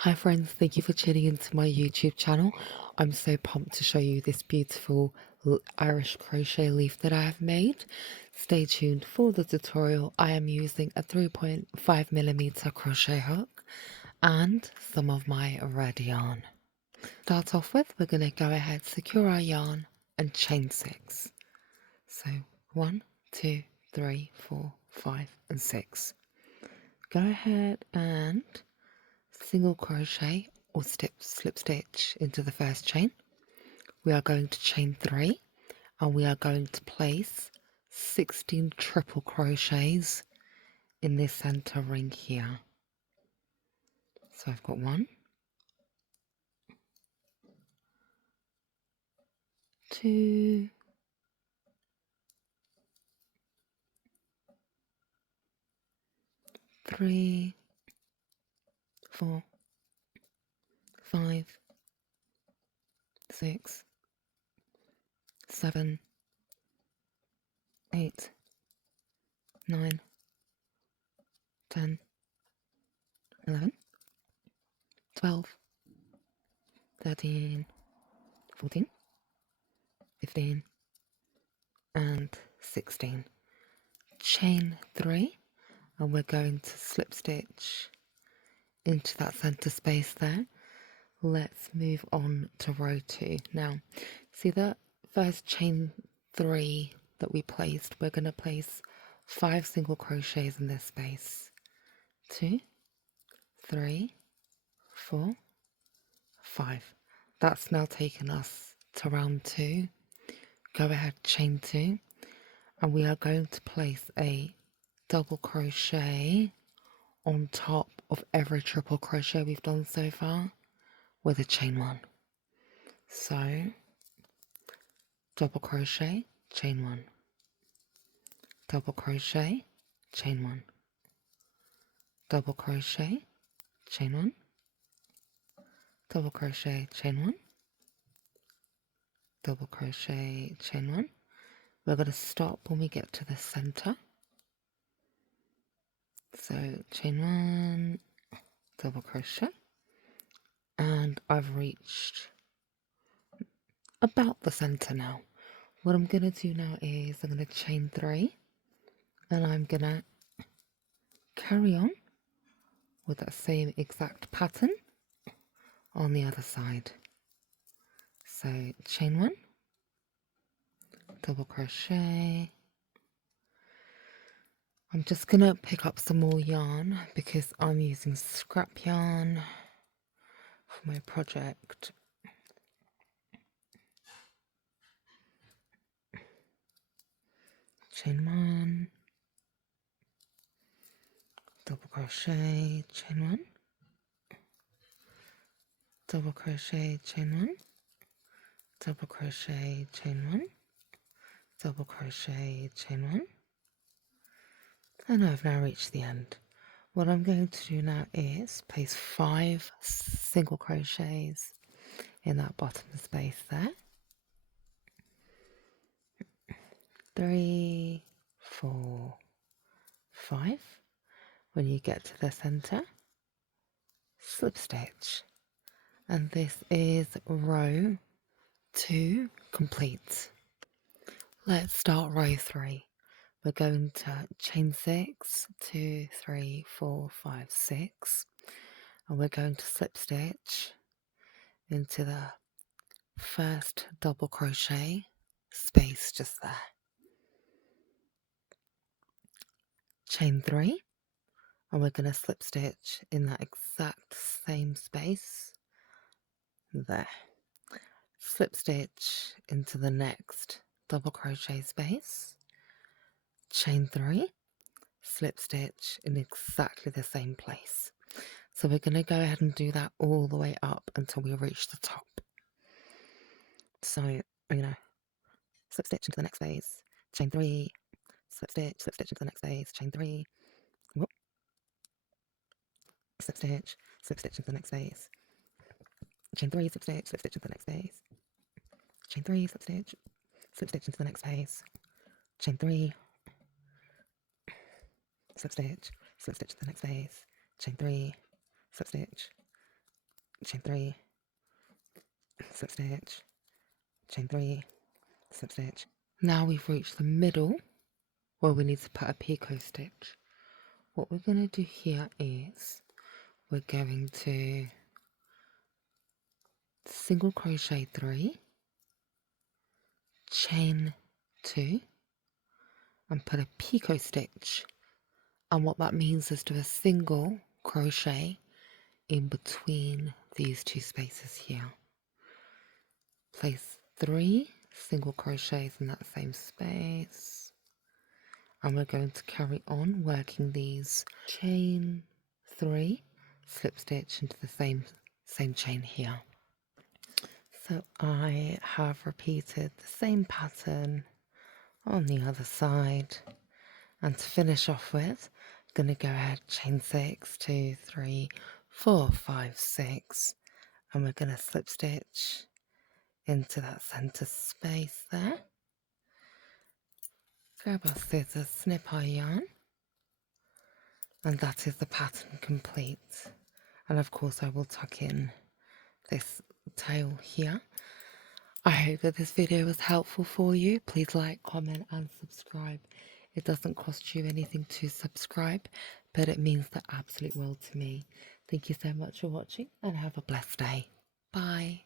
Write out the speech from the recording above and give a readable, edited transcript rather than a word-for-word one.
Hi friends, thank you for tuning into my YouTube channel. I'm so pumped to show you this beautiful Irish crochet leaf that I have made. Stay tuned for the tutorial. I am using a 3.5mm crochet hook and some of my red yarn. Start off with, we're going to go ahead, secure our yarn and chain 6. So 1, 2, 3, 4, 5 and 6. Go ahead and single crochet or slip stitch into the first chain. We are going to chain 3 and we are going to place 16 triple crochets in this center ring here. So I've got 1, 2, 3, 4, 5, 6, 7, 8, 9, 10, 11, 12, 13, 14, 15 and 16. Chain 3 and we're going to slip stitch into that center space there. Let's move on to row 2. Now, see that first chain 3 that we placed, we're going to place 5 single crochets in this space. 2, 3, 4, 5. That's now taken us to round 2. Go ahead, chain 2, and we are going to place a double crochet on top of every triple crochet we've done so far with a chain 1. So double crochet, chain 1, double crochet, chain 1, double crochet, chain 1, double crochet, chain 1, double crochet, chain 1. We're going to stop when we get to the center. So chain 1, double crochet, and I've reached about the center now. What I'm going to do now is I'm going to chain 3 and I'm going to carry on with that same exact pattern on the other side. So chain 1, double crochet. I'm just going to pick up some more yarn because I'm using scrap yarn for my project. Chain 1, double crochet, chain 1, double crochet, chain 1, double crochet, chain 1, double crochet, chain 1, and I've now reached the end. What I'm going to do now is place 5 single crochets in that bottom space there. 3, 4, 5. When you get to the center, slip stitch, and this is row 2 complete. Let's start row 3. We're going to chain 6, 2, 3, 4, 5, 6, and we're going to slip stitch into the first double crochet space just there. Chain 3, and we're going to slip stitch in that exact same space there. Slip stitch into the next double crochet space, chain 3, slip stitch in exactly the same place. So we're going to go ahead and do that all the way up until we reach the top. So slip stitch into the next space, chain 3, slip stitch into the next space, chain 3, whoop, slip stitch into the next space, chain 3, slip stitch into the next space, chain 3, slip stitch into the next space, chain 3, slip stitch into the next space, chain 3, slip stitch chain 3, slip stitch, chain 3, slip stitch. Now we've reached the middle where we need to put a picot stitch. What we're going to do here is we're going to single crochet 3, chain 2 and put a picot stitch, and what that means is do a single crochet in between these two spaces here. Place 3 single crochets in that same space, and we're going to carry on working these. Chain 3, slip stitch into the same chain here. So I have repeated the same pattern on the other side, and to finish off with, I'm going to go ahead, chain 6, 2, 3, 4, 5, 6, and we're going to slip stitch into that center space there. Grab our scissors, snip our yarn, and that is the pattern complete. And of course I will tuck in this tail here. I hope that this video was helpful for you. Please like, comment and subscribe. It doesn't cost you anything to subscribe, but it means the absolute world to me. Thank you so much for watching and have a blessed day. Bye.